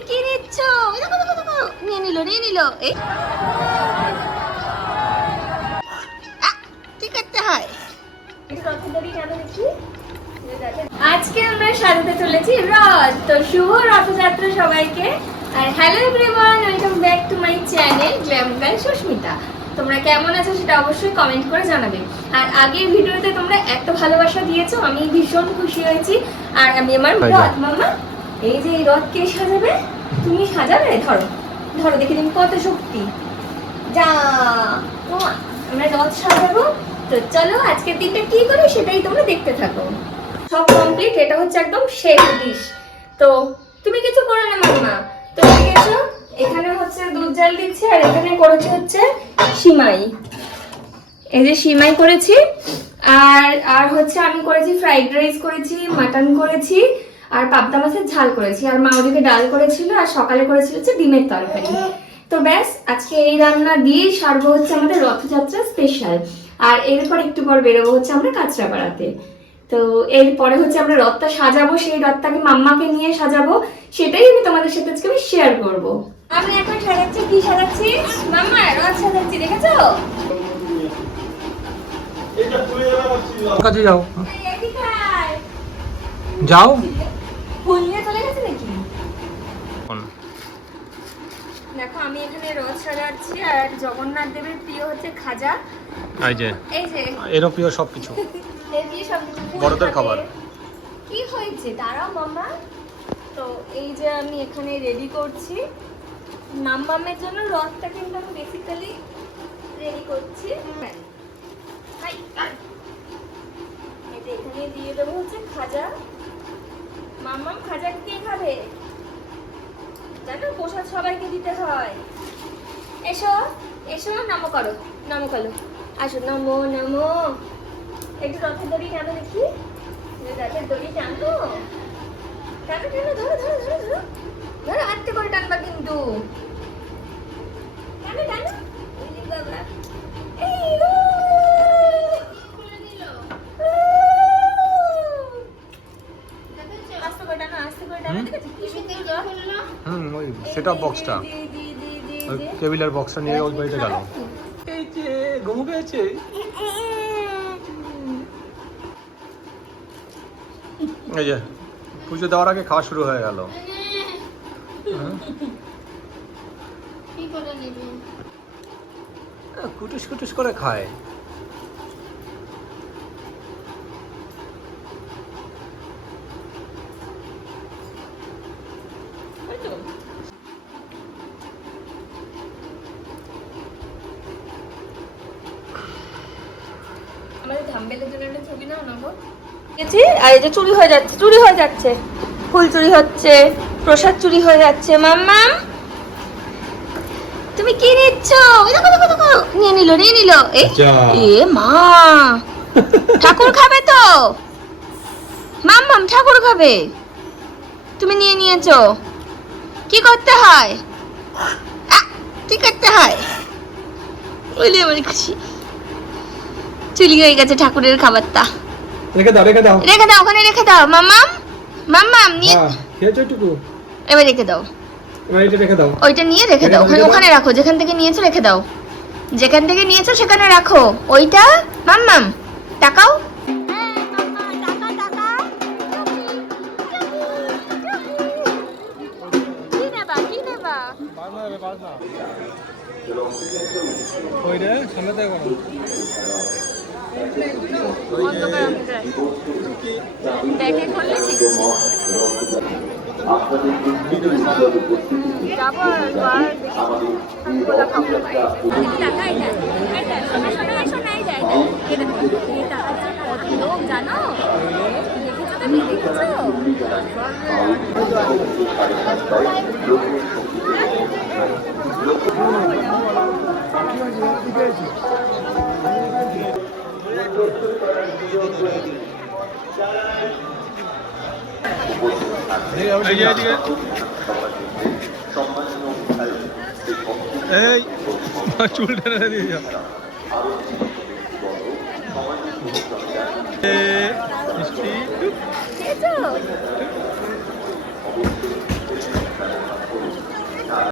তুমি কি নিচ্ছ? নিয়ে নিল এই কি করতে হয়? আজকে আমরা সাজাতে চলেছি রথ। তো শুভ রথযাত্রা সবাইকে। আর hello everyone, welcome back to my channel glam girl Sushmita. তোমরা কেমন আছো সেটা অবশ্যই কমেন্ট করে জানাবে। আর আগের ভিডিওতে তোমরা এত ভালোবাসা দিয়েছো, আমি ভীষণ খুশি হয়েছি। আর আমি আমার রথ মামা, এই যে এই রথ কে সাজাবে? তুমি সাজাবে? ধরো ধরো, দেখে তুমি কত শক্তি। যা আমরা রথ সাজাবো। তো চলো আজকের দিনটা কি করি সেটাই তোমরা দেখতে থাকো। সব কমপ্লিট, এটা হচ্ছে একদম শেষ ডিশ। তো তুমি কিছু করো না মাম্মা, তো ঠিক আছে। এখানে হচ্ছে দুধ জাল দিচ্ছি, আর এখানে করেছি হচ্ছে সিমাই। এই যে সিমাই করেছি, আর আর হচ্ছে আমি করেছি ফ্রাইড রাইস করেছি, মাটন করেছি, আর পাবদা মাছের ঝাল করেছি, আর মা ওদিকে ডাল করেছিল, আর সকালে করেছিল হচ্ছে ডিমের তরকারি। তো ব্যাস, আজকে এই রান্না দিয়েই সারবো হচ্ছে আমাদের রথযাত্রা স্পেশাল। আর এরপর একটু পর বেরোবো হচ্ছে আমরা কাঁচরাপাড়াতে। তো এরপরে হচ্ছে আমরা রথটা সাজাবো, সেই রথটাকে মাম্মাকে নিয়ে সাজাবো, সেটাই আমি তোমাদের সাথে আজকে আমি শেয়ার করবো। আমি এখন সাজাচ্ছি, কি সাজাচ্ছি মাম্মা? রথ সাজাচ্ছি, দেখেছো? কাছে যাও, যাও। ফুল নিয়ে চলে গেছে নাকি? দেখো আমি এখানে রথ সাজাচ্ছি, আর জগন্নাথ দেবের প্রিয় হচ্ছে খাজা। এই যে এরও প্রিয় সবকিছু, বড়দের খাবার। কি হয়েছে দাঁড়াও মাম্মা। তো এই যে আমি এখানে রেডি করছি মাম্মামের জন্য রথটা, কিন্তু আমি বেসিক্যালি রেডি করছি। এই যে এখানে দিয়ে দেবো হচ্ছে খাজা। মাম্মাম খাজা কে খাবে জানো? প্রসাদ সবাইকে দিতে হয়। এসো এসো, নমো করো, নমো করো, আসো, নমো নমো। একটু রথের দড়ি টানো দেখি, রথের দড়ি টানো, টানো টানো, ধরো ধরো ধরো ধরো ধরো, আস্তে করে টানবা কিন্তু। টানো টানো, বাবা এই আস্তে করে টানো, আস্তে করে টানো। ওই সেটআপ বক্সটা, ওই কেবিলের বক্সটা নিয়ে ওই বাড়িতে গেল। এই যে ঘুম পেয়েছে। এই যে পুজো দেওয়ার আগে খাওয়া শুরু হয়ে গেল। কুটুস কুটুস করে খায়। আর এই যে চুরি হয়ে যাচ্ছে, চুরি হয়ে যাচ্ছে, ফুল চুরি হচ্ছে, প্রসাদ চুরি হয়ে যাচ্ছে। মাম্মাম তুমি কি নিচ্ছ? নিয়ে নিল এ মা, ঠাকুর খাবে তো মাম্মাম, ঠাকুর খাবে। তুমি নিয়ে নিয়েছো, কি করতে হয়? কি করতে হয়? বলি আমার খুশি, চুরি হয়ে গেছে ঠাকুরের খাবারটা। রেখে দাও, রেখে দাও, রেখে দাও, ওখানে রেখে দাও মাম্মাম। মাম্মাম নিয়ে খেয়েছো টুকু, এবার রেখে দাও। এবার এটা রেখে দাও, ওইটা নিয়ে রেখে দাও, ওখানে রাখো, যেখান থেকে নিয়েছো রেখে দাও, যেখান থেকে নিয়েছো সেখানে রাখো ওইটা। মাম্মাম তাকাও, কি নেবা, কি নেবা? ওই রে সামনে থেকে করো। ব্যাগে করলে ঠিক আছে। যাবো আর গোলা খাবো। লোক জানো, দেখেছো তুমি, দেখেছো? এই চুল টেনে দিয়ে যাও। মিষ্টি